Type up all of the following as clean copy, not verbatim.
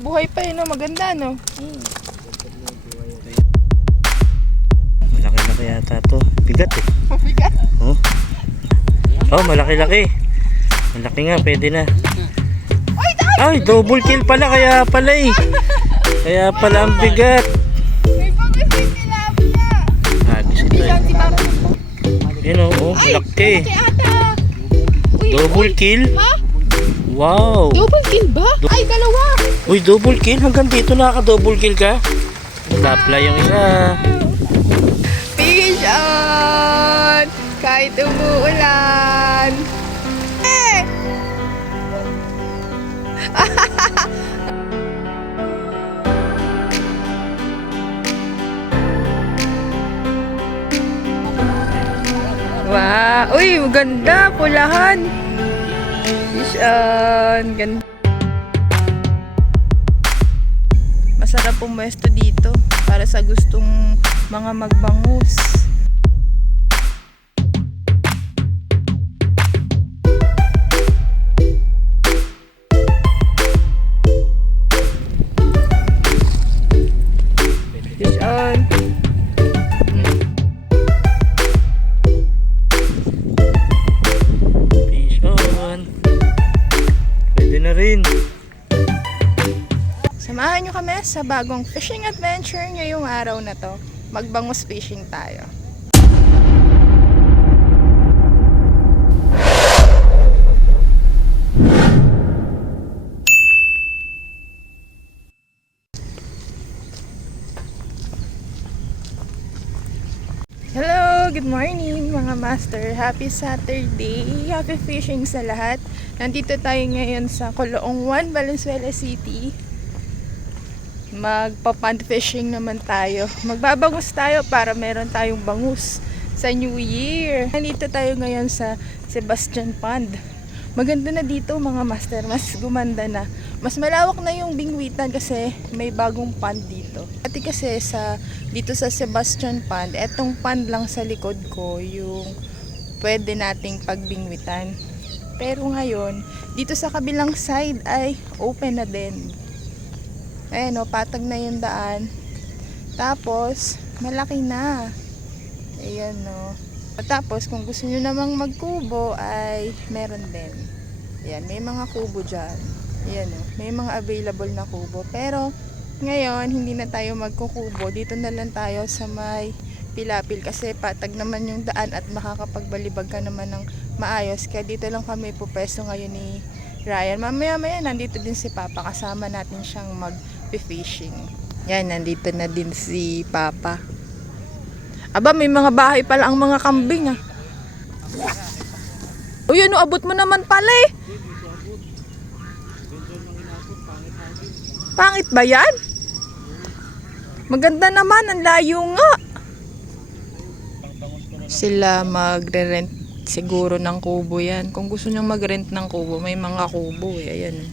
Buhay pa yun, no? Maganda, no? Malaki-laki yata to. Bigat eh. Mabigat. Oh, oh malaki-laki. Malaki nga, pwede na. Ay, double kill pala. Kaya pala eh. Kaya pala ang bigat. May bangus yung tilapia. Agis ito eh. Si Papa. Yun oh, malaki. Ay, ata. Uy, Double kill. ha? Wow. Double kill ba? Ay, dalawa. Uy, double kill. Hanggang dito nakaka-double kill ka. Tapla yung isa. Fish on! Kahit umuulan. Eh! Wow! Uy, maganda! Pulahan! Fish on! Ganda. Masarap pumuesto dito para sa gustong mga magbangus. Fish on. Fish on. Pwede na rin. Samahan nyo kami sa bagong fishing adventure ngayong araw na to. Magbangus fishing tayo. Hello! Good morning mga master! Happy Saturday! Happy fishing sa lahat! Nandito tayo ngayon sa Coloong 1, Valenzuela City. Magpa-pond fishing naman tayo. Magbabangus tayo para meron tayong bangus sa New Year. Nandito tayo ngayon sa Sebastian Pond. Maganda na dito mga master. Mas gumanda na. Mas malawak na yung bingwitan kasi may bagong pond dito. Dati kasi dito sa Sebastian Pond, etong pond lang sa likod ko yung pwede nating pagbingwitan. Pero ngayon, dito sa kabilang side ay open na din. Ayan o, patag na yung daan. Tapos, malaki na. Ayan o. Tapos, kung gusto nyo namang magkubo, ay meron din. Ayan, may mga kubo dyan. Ayan o, may mga available na kubo. Pero, ngayon, hindi na tayo magkukubo. Dito na lang tayo sa may pilapil. Kasi patag naman yung daan at makakapagbalibag ka naman ng maayos. Kaya dito lang kami pupesto ngayon ni Ryan. Mamaya-maya, nandito din si Papa. Kasama natin siyang mag-fishing. Yan, nandito na din si Papa. Aba, may mga bahay pala ang mga kambing ah. Uy, ano, abot mo naman pala eh. Pangit ba yan? Maganda naman, ang layo nga. Sila magre-rent siguro ng kubo yan. Kung gusto nyang mag-rent ng kubo, may mga kubo eh. Ayan.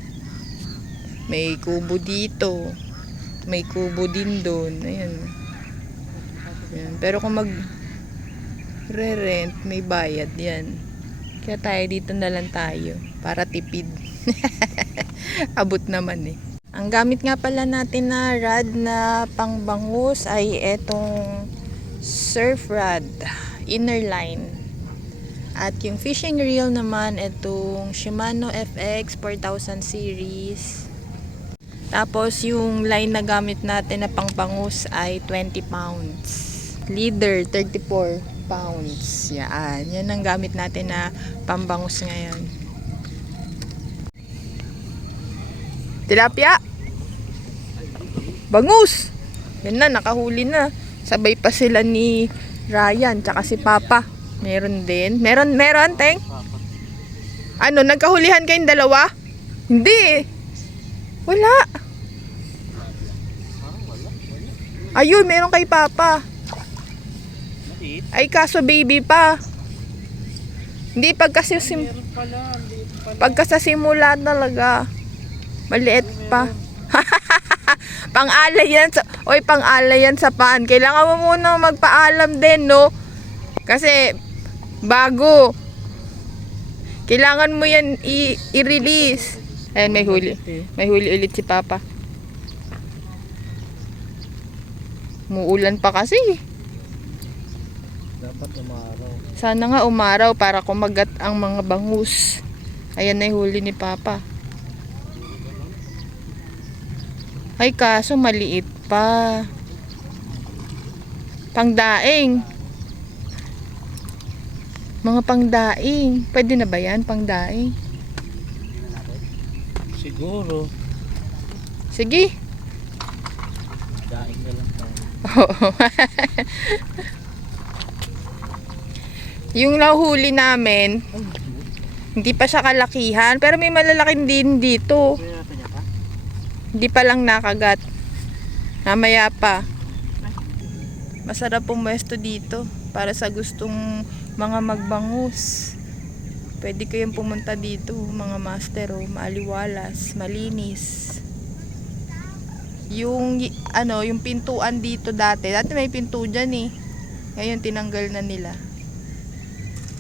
May kubo dito. May kubo din doon. Ayan. Ayan. Pero kung mag-rent, may bayad yan. Kaya tayo dito na lang tayo. Para tipid. Abot naman eh. Ang gamit nga pala natin na rod na pangbangus ay etong surf rod. Inner line. At yung fishing reel naman, itong Shimano FX 4000 series. Tapos yung line na gamit natin na pangbangus ay 20 pounds. Leader, 34 pounds. Yan. Yan ang gamit natin na pambangus ngayon. Tilapia! Bangus! Yan na, nakahuli na. Sabay pa sila ni Ryan, tsaka si Papa. Meron din. Meron, Teng? Ano, nagkahulihan kayong dalawa? Hindi. Wala. Ayun, meron kay Papa. Ay, kaso baby pa. Hindi, pagka sa simula talaga. Maliit pa. Pang-alay yan sa, oy, pang-alay yan sa paan. Kailangan mo muna magpaalam din, no? Kasi bago. Kailangan mo yan i-release. Ayan, may huli. May huli ulit si Papa. Muulan pa kasi. Dapat umaraw. Sana nga umaraw para kumagat ang mga bangus. Ayan na yung huli ni Papa. Ay kaso maliit pa. Pangdaing. Mga pangdaing. Pwede na ba yan? Pangdaing. Siguro. Sige. Daing na lang tayo. Oo. Yung nahuli namin, hindi pa siya kalakihan, pero may malalaking din dito. Hindi pa lang nakagat. Mamaya pa. Masarap pumuesto dito para sa gustong mga magbangus. Pwede kayong pumunta dito, mga master, oh, maaliwalas, malinis. Yung yung pintuan dito dati may pinto diyan eh. Ngayon tinanggal na nila.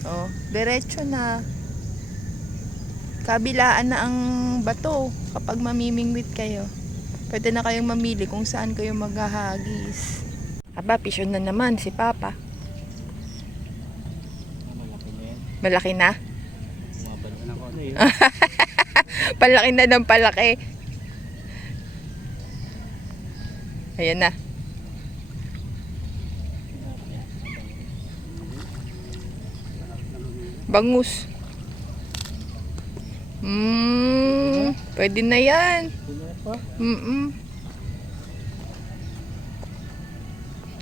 Oh, diretso na. Kabilaan na ang bato kapag mamimingwit kayo. Pwede na kayong mamili kung saan kayo maghahagis. Aba, pisyon na naman si Papa. Malaki na yan. Malaki na? Bumabalik na ako ano eh. Palaki na ng palaki. Ayan na. Bangus. Pwede na yan.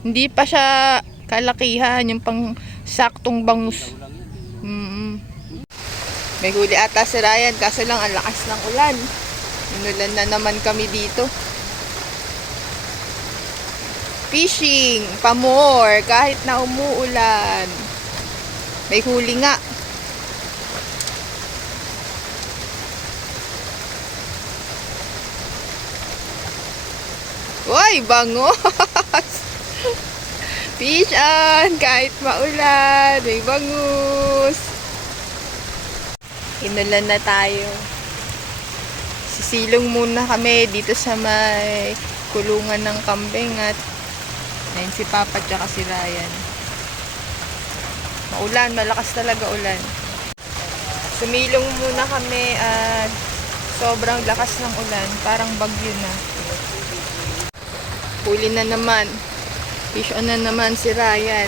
Hindi pa siya kalakihan, yung pang saktong bangus. May huli ata si Ryan, kaso lang ang lakas ng ulan. Inulan na naman kami dito. Fishing, pa more, kahit na umuulan. May huli nga. Uy, bangos! Fish on! Kahit maulan, may bangus. Inulan na tayo. Sisilong muna kami dito sa may kulungan ng kambing at ayun si Papa tsaka si Ryan. Maulan, malakas talaga ulan. Sumilong muna kami at sobrang lakas ng ulan, parang bagyo na. Huli na naman. Fish on na naman si Ryan.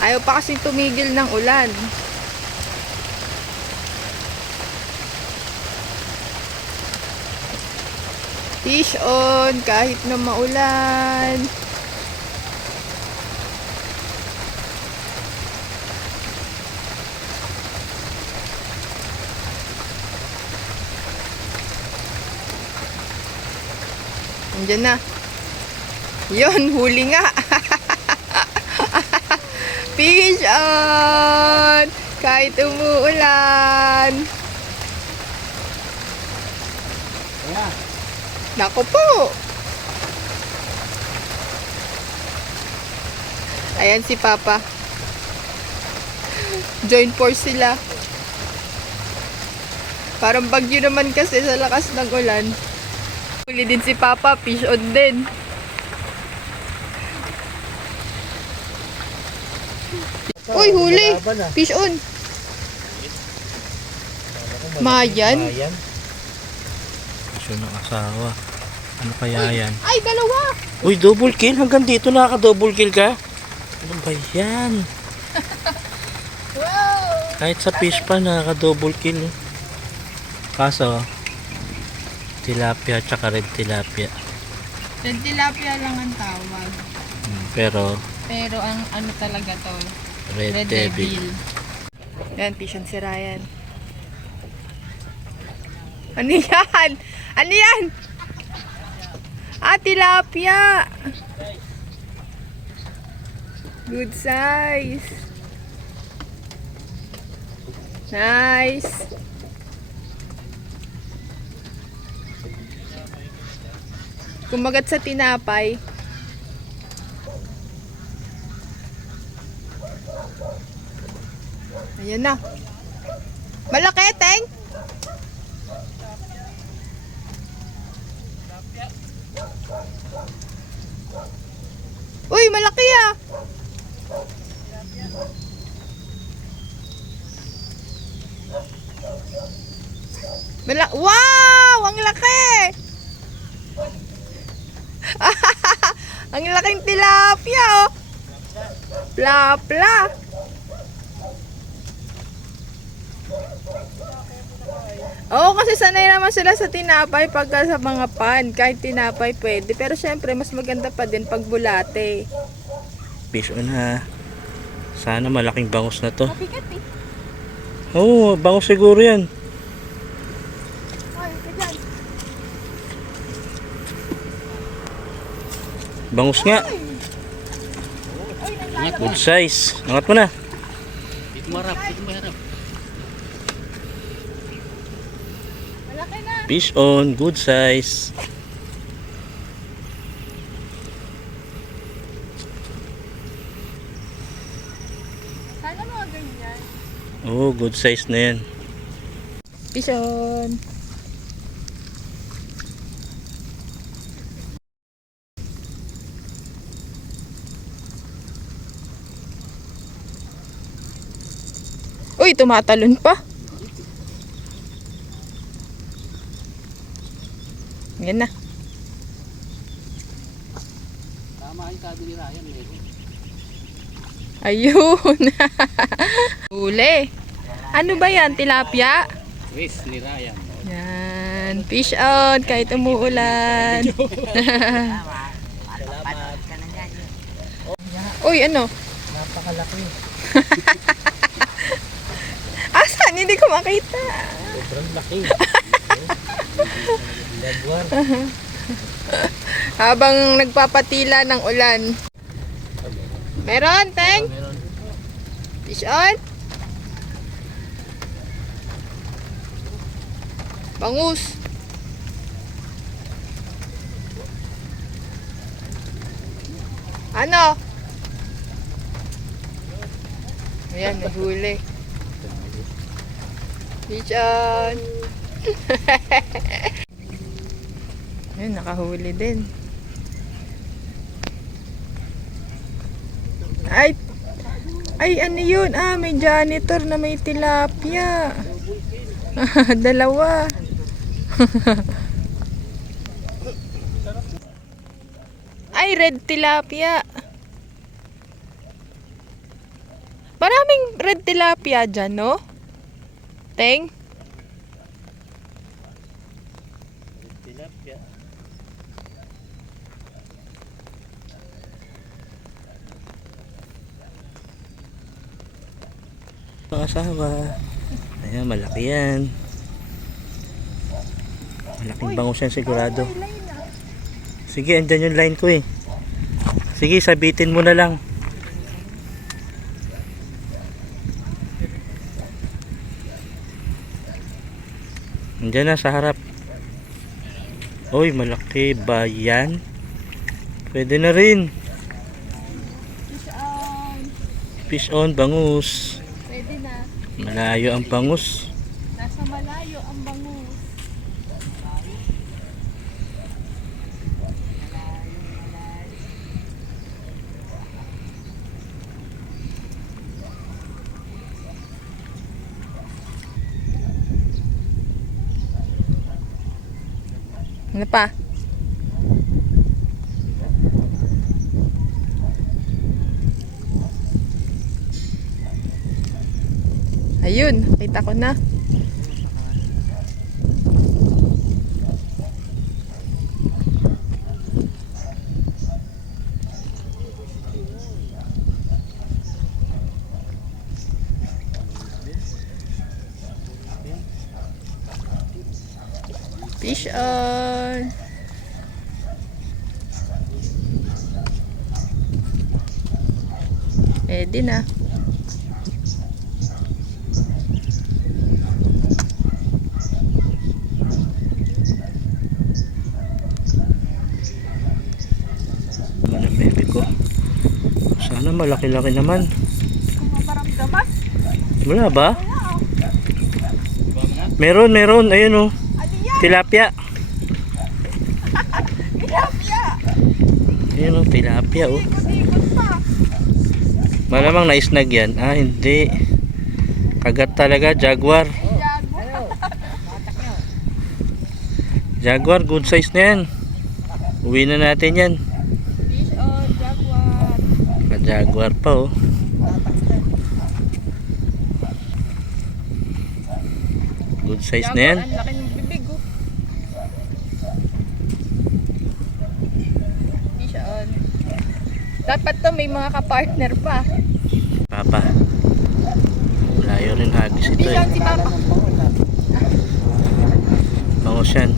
Ayaw pa kasi tumigil ng ulan. Fish on kahit na maulan. Andiyan na. Yun, huli nga. Fish on! Kahit umuulan. Yeah. Nako po. Ayan si Papa. Join force sila. Parang bagyo naman kasi sa lakas ng ulan. Huli din si Papa, fish on din. Uy, huli! Fish on! Mayan? Mayan. Fish on ng asawa. Ano kaya yan? Ay, dalawa! Uy, double kill? Hanggang dito nakaka-double kill ka? Ano ba yan? Wow! Kahit sa fish pa nakaka-double kill. Kaso, tilapia tsaka red tilapia. Red tilapia lang ang tawag. Pero, Pero ang ano talaga to? red devil. Yan, fish on si Ryan. Ano yan? Ano yan? Ah, tilapia! Good size. Nice. Kumagat sa tinapay. Ayan na. Malaki, Teng? Wow! Ang laki! Ang laking tilapia, oh. Pla-pla. Oo, kasi sanay naman sila sa tinapay pagka sa mga pan. Kahit tinapay pwede. Pero syempre, mas maganda pa din pag bulate. Fish on ha. Sana malaking bangus na to. Mabigat eh. Oo, bangus siguro yan. Ay, ito dyan. Bangus nga. Good size. Angat mo na. Dito marap, dito marap. Malaki na. Fish on, good size. Sana mga ganyan. Oo, good size na yan. Pison. Uy, tumatalon pa. Yan na. Tama yung sabi ni Ryan, meron. Ayun. Huli. Ano ba yan? Tilapia? Wish ni Ryan. Yan. Fish on kahit umuulan. Uy, ano? Napakalaki. Asan? Hindi ko makita. Sobrang laki. Jaguar. Habang nagpapatila ng ulan. Meron, Teng? Meron. Fish on. Bangus. Ano? Ayan, nahuli. Fish on. Ayan, nakahuli din. Ay, ano yun? Ah, may janitor na may tilapia. Dalawa. Ay, red tilapia. Maraming red tilapia dyan, no? Teng? Tilapia. Mga asawa. Ayan, malaki yan. Malaking bangus yan sigurado. Sige, andyan yung line ko eh. Sige, sabitin mo na lang. Andyan na sa harap. Oy, malaki ba yan? Pwede na rin. Fish on, bangus. Pwede na. Malayo ang bangus. Nasa malayo ang bangus. Ano pa? Ayun, kita ko na. Fish on. Pwede na. Ano baby ko? Sana malaki-laki naman. Maramdamas. Wala ba? Meron. Ayun oh. Tilapia. Tilapia. Ayun oh, tilapia oh. Ikot-ikot pa. Malamang na-snag yan. Ah, hindi. Kagat talaga, jaguar. Jago. Jaguar, good size na yan. Uwi na natin yan. Fish on jaguar. Jaguar pa oh. Good size na yan. Jaguar, ang laki ng bibig oh. Fish on. Dapat to may mga kapartner pa. Papa. Layo rin hagis ito Fish eh. on si Papa. Bangus yan.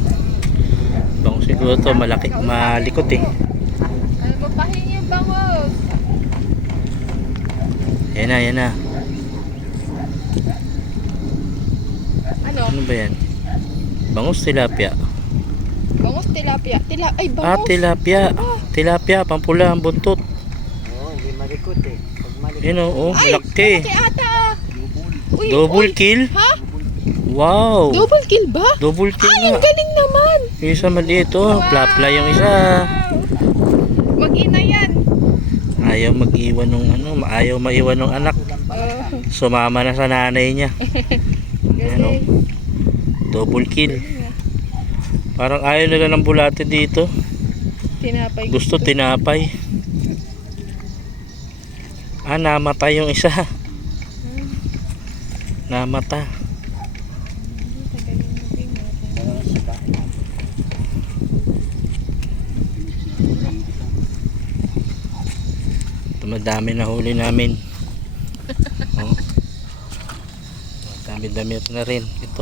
Bangus siguro to, malaki, malikot eh. Ano ba pahingi yung bangos? Yan na, yan na. Ano? Ano ba yan? Bangus tilapia. Bangos tilapia. Ay, Ah, bangos. tilapia. Tilapia, pampula ang buntot. Oo, hindi malikot eh. Pag malikot. Yan oh, Ay, malaki. malaki ata ah. Uy, Double uy. kill? Ha? Wow. Double kill ba? Double kill Ay, ang nga. galing naman. Yung isa maliit oh. Plapla yung isa. Mag-ina yan. Ayaw mag-iwan ng ano, ayaw maiwan ng anak. Sumama na sa nanay niya. Ano? Galing. Double kill. Parang ayaw nila ng bulate dito. Tinapay. Gusto tinapay. Ah, namatay yung isa. Namata. Ito madami na huli namin. Oh. Dami-dami na rin. Ito.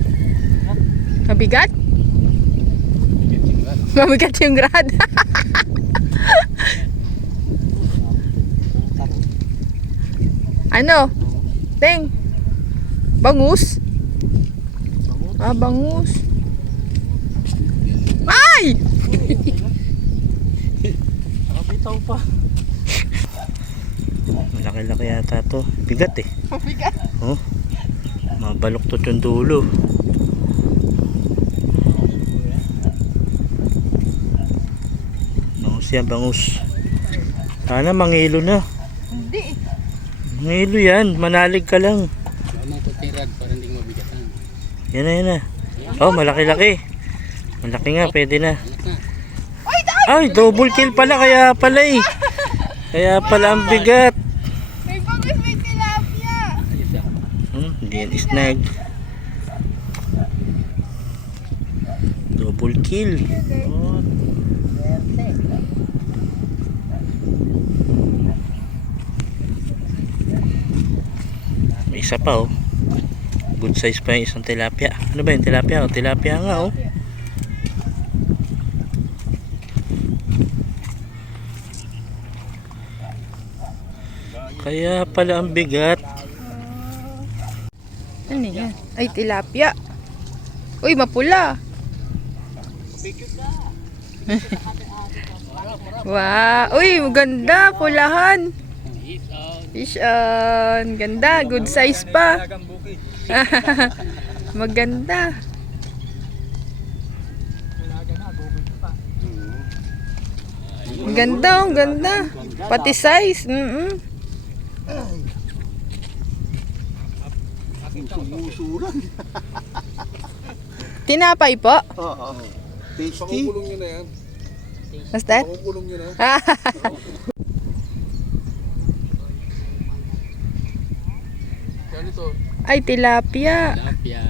Mabigat? Mabigat yung grad. Ano? Teng. Bangus? Ah, bangus. Ay! Nakabitaw pa. Malaki-laki yata to. Bigat eh. Mabigat. Oh. Mabaluktot yung dulo. Bangus yan, bangus. Sana mangilo na. Hindi. Mangilo yan, manalig ka lang. Ano ito tirad para hindi mabigatan. Yan na, yan na. Oh, malaki-laki. Malaki nga, pwede na. Ay, double kill pala, kaya pala eh. Kaya pala ang bigat. May bangus, may tilapia. Hindi yan snag. Double kill. May isa pa oh. Good size pa yung isang tilapia. Ano ba yung tilapia? Oh, tilapia nga oh. Kaya pala ang bigat. Ano yan? Ay, tilapia. Uy, mapula. Wow. Uy, maganda. Pulahan. Fish on. Ganda. Good size pa. Maganda. Ang ganda, ang ganda. Pati size. Tinapay po. Oo. Tasty. Pakukulong nyo na yan. What's that? Pakukulong nyo na. Ganito. Ay, tilapia. Tilapia.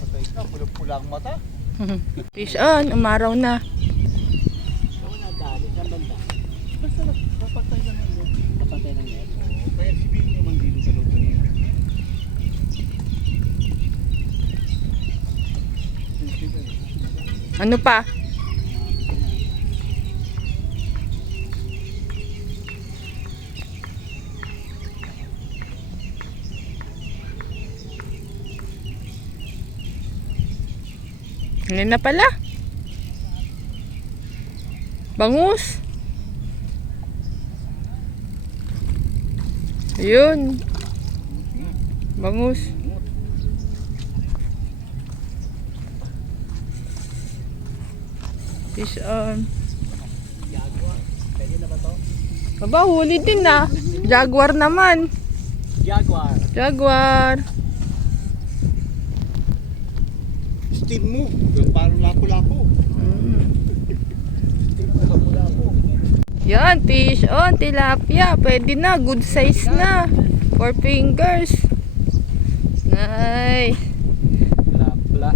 Patay ka, pulang-pulang mata. Fish on. Umaraw na. Kaya sibin naman dito sa luto niya. Ano pa? Ano na pala? Bangus. Ayun. Bangus. Fish on. Pwede na ba to? Aba, huli din na. Jaguar naman. Jaguar. Jaguar. steam mo. Yung parang lapo-lapo. Steam mo lapo-lapo. Yan, fish on, tilapia. Pwede na, good size na. 4 fingers. Nice. Lapla.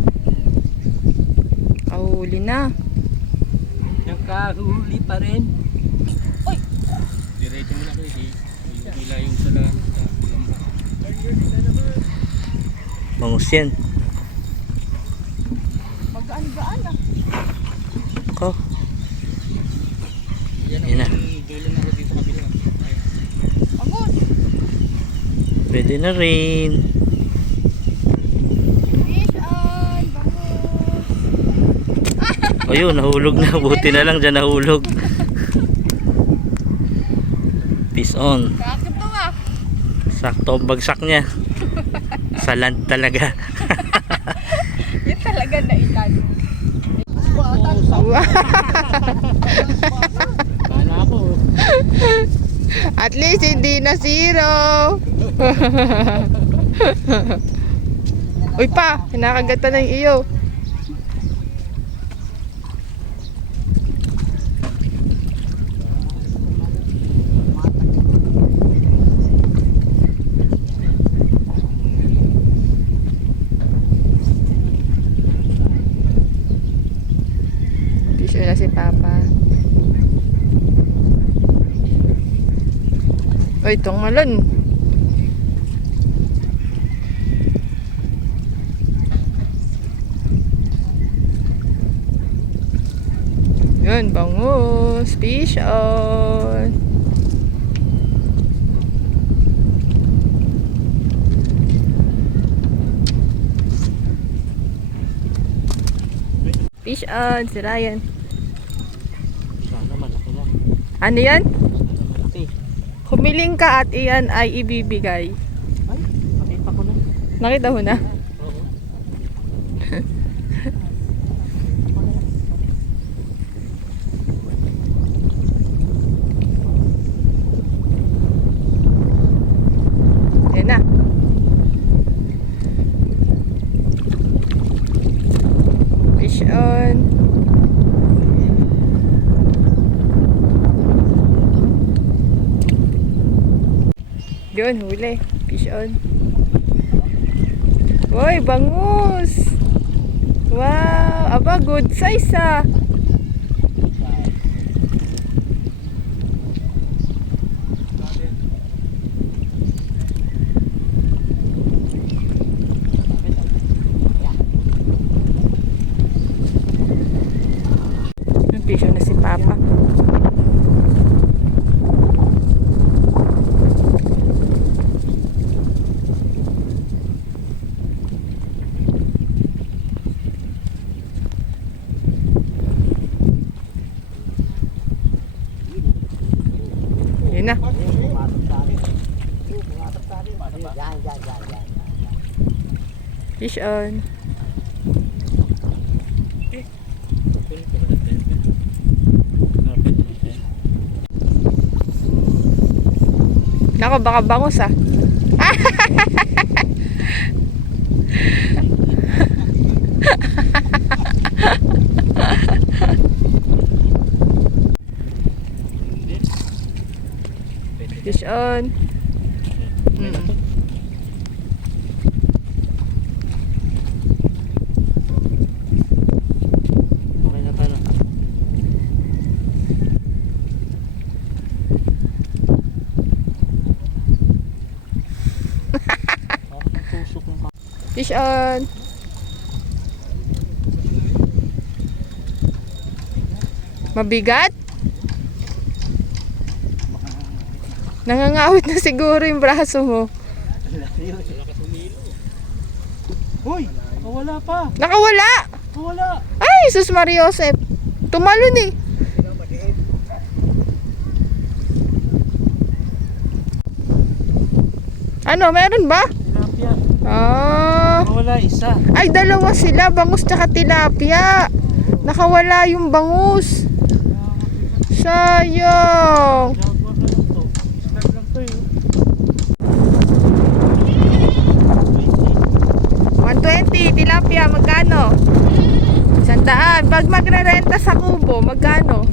Ahuli na. Nakahuli pa rin. Diretso mo na kayo. Hila yung sa lambak. Bangus yan. Magaan-gaan ah. Ko. Yan Yan na. dulo na ako dito kabila. Bangus. Pwede na rin. Fish on, bangus. Ayun, nahulog na. Buti na lang dyan nahulog. Peace on. Kakit to ah. Sakto ang bagsak niya. Sa land talaga. Yan talaga na ilan. Kala ako. At least hindi na zero. Uy pa, kinakagatan ng iyo. Tissue na si Papa. Uy, tungalan. Yun, bangus. Fish on. Fish on, si Ryan. Sana malaki na. Ano yan? Sana malaki. Humiling ka at iyan ay ibibigay. Ay, nakita ko na. Nakita mo na? Oo. Yan na. Fish on. Yun, huli. Fish on. Uy, bangus! Wow! Aba, good size ah! Fish on na si Papa. Yun na. Fish on. Nako, baka bangus ah. Fish on. Okay na pala. Fish on. Mabigat? Nangangawit na siguro yung braso mo. Hoy! Wala pa! Nakawala! Wala! Ay, sus Mariosep. Tumalon eh. Ano, meron ba? Tilapia. Ah. Wala isa. Ay, dalawa sila. Bangus tsaka tilapia. Nakawala yung bangus. Sayang. Jaguar na lang to. Snag lang to yun. 120, tilapia, magkano? 300. Pag magre-renta sa kubo, magkano?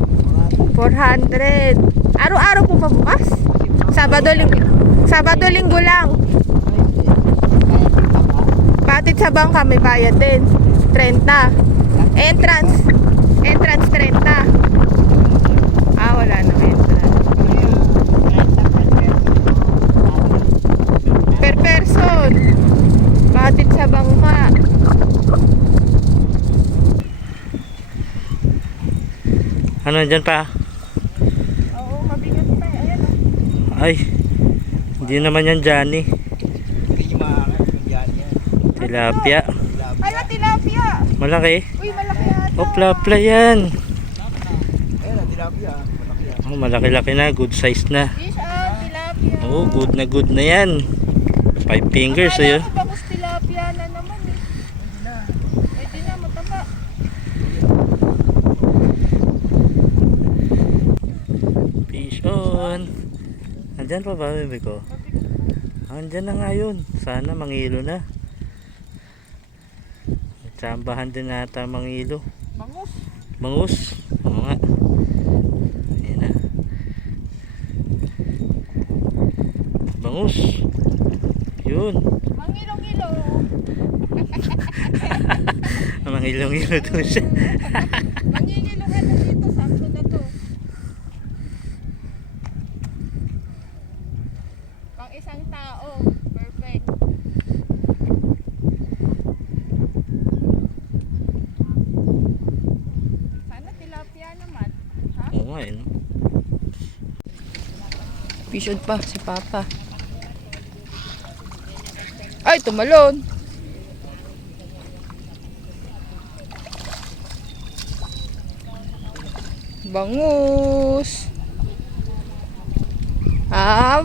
400. Araw-araw po pa bukas? Sabado, linggo lang. Batid sa bangka may bayad din. 30. Entrance 30. Wala nang entrance. Per person. Batid sa bangka. Ano dyan pa? Oo, mabigat pa. Ayan o. Ay, hindi naman yan Johnny. Hindi makakain yung dyan yan. Tilapia. Ala, tilapia. Malaki. Uy, malaki yata. Oh, plapla yan. Ayun ang tilapia. Malaki yan. Oh, malaki-laki na. Good size na. Fish tilapia. Oh, good na yan. 5 fingers, Akala ayun. ko bangus tilapia na naman eh. Pwede na, mataba. Fish on. Andyan pa ba, bebe ko? Andyan na nga yun. Sana mangilo na. Tsambahan din nata mangilo. Bangus. Bangus. Oo nga. Ayan na. Bangus. Yun. Mangilong-ilo. Mangilong-ilo doon siya. Mangingilo ka na dito. Sakto na to. Pang isang tao. Perfect. Sana tilapia naman. Ha? Oo nga yun. Fishod pa si Papa. Ay, tumalon. Bangus.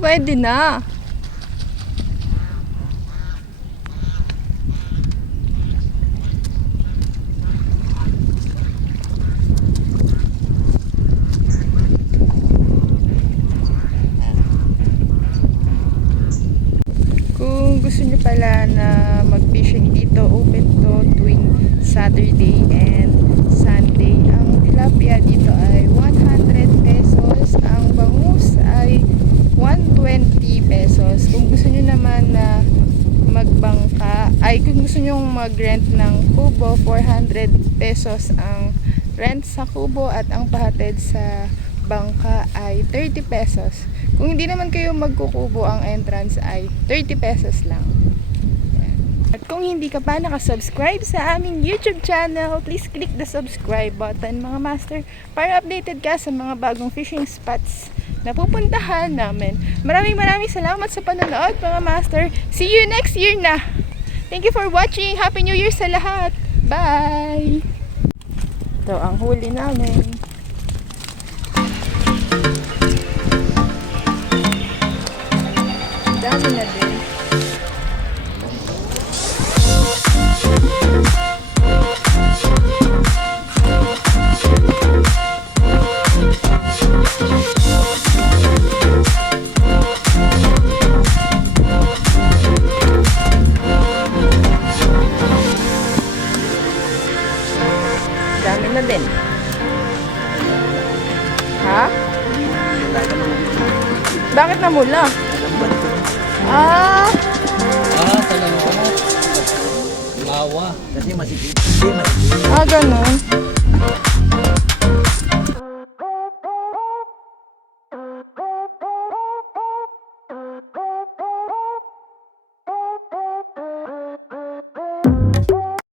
Pwede na. Kung gusto nyo pala na mag-fishing dito, open to tuwing Saturday and Sunday. Ang tilapia dito ay 100 pesos. Ang bangus ay 120 pesos. Kung gusto nyo naman na magbangka, kung gusto nyo mag-rent ng kubo, 400 pesos ang rent sa kubo at ang pahatid sa bangka ay 30 pesos. Kung hindi naman kayo magkukubo, ang entrance ay 30 pesos lang. Yan. At kung hindi ka pa nakasubscribe sa aming YouTube channel, please click the subscribe button mga master para updated ka sa mga bagong fishing spots na pupuntahan namin. Maraming salamat sa panonood mga master. See you next year na! Thank you for watching! Happy New Year sa lahat! Bye! Ito ang huli namin. Dami na din. Dami na din. Ha? Bakit namula? Salamat. Mawa. Kasi masikip. Hindi masikip. Ganun.